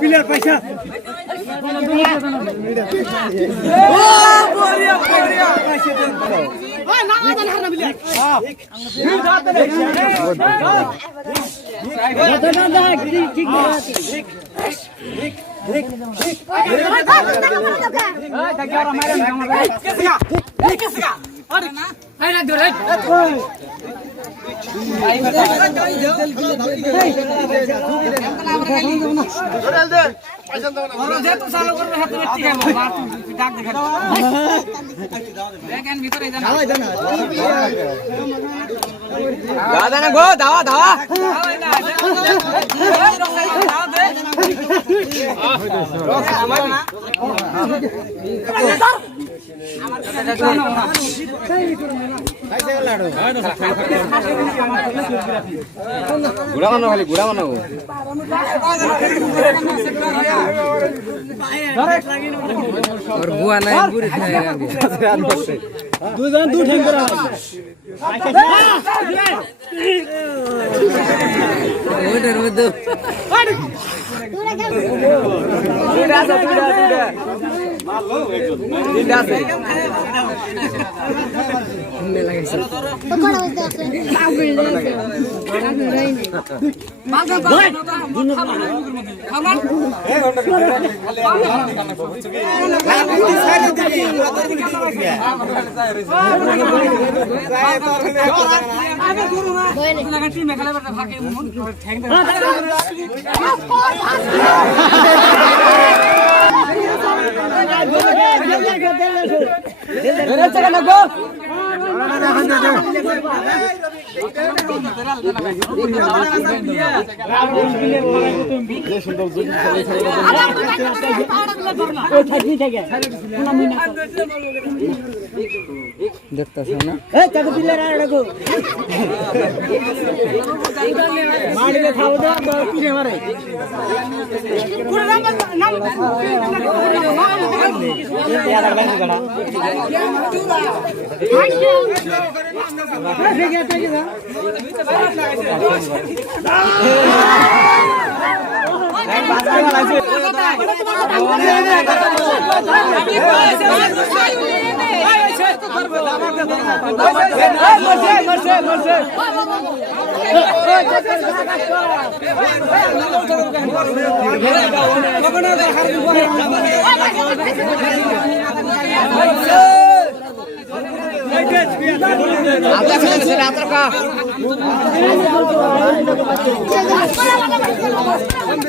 player পয়সা গুড়া মানো খালি গুড়া মানো और बुआ नहीं बुरी দুজন দু ঠেং করে उधर उधर देखता है ना तब पिलर आ रखो मार के खाओ दो पीछे मारे यार बंद करा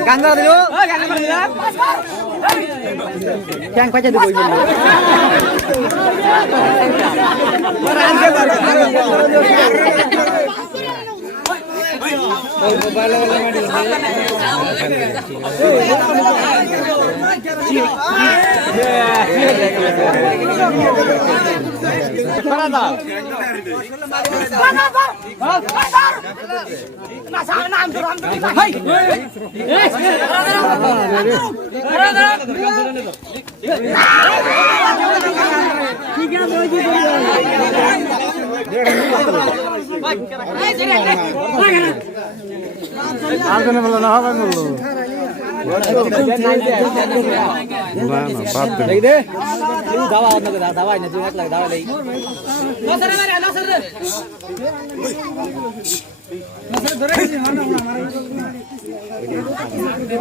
गांजा दिलो क्या पैसा दो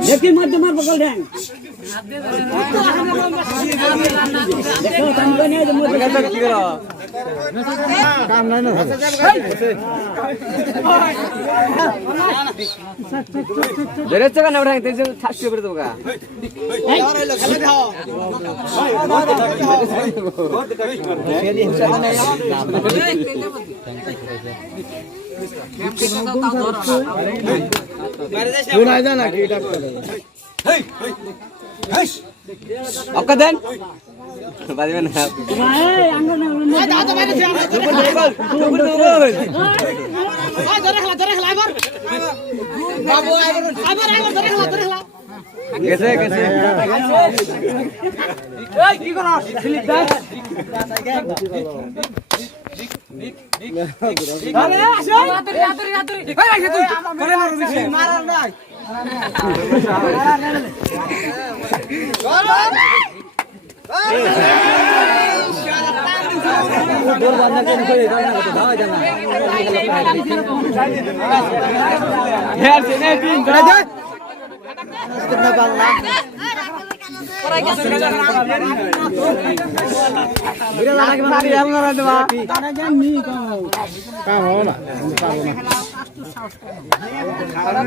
देखी मत मार पकड़ रहे काम नहीं ना जरे चका ना उठाएंगे तेरे छाछ के ऊपर तो का सुना जा ना की डॉक्टर आपका देन बाद में ना ए अंदर ना दादा मैंने গেছে গেছে কি করো স্লিপ দাস আরে আসো রাত্রি রাত্রি রাত্রি এই আইছে তুই করে মারো বেশি মারার নাই দৌড় বাঁধনা কেন করে দাও না তো দাও জানা यार সেনে তিন ধরে দে কিতনা পাল্লা বিরে লাগে মারি হেল না দেবা তারা জানি কাম হবে না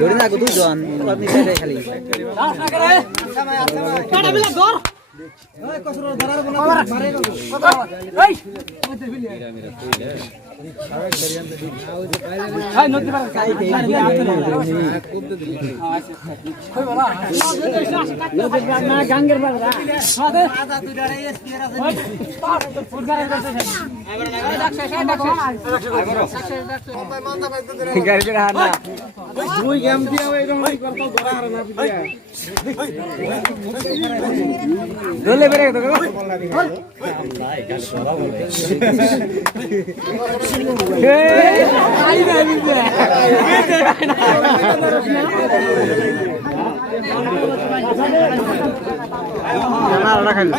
ধরে না দুজন আপনি সাইডে খালি কাটা বিলা ধর ওই কসুর ধরার বলা মারে এই হাই নদী পার কাই দে কই বলা নদী পার না গাঙ্গের পার হ্যাঁ দে আদা তুই ডরে এসপি এর আছে ফুট গারে করতেছ গাড়ি করে হার না তুই গেম দিয়া এরকম করতে ধরা হার না পিয়া দলে বেরে তো আই গাড়ি দে না ওটা খালি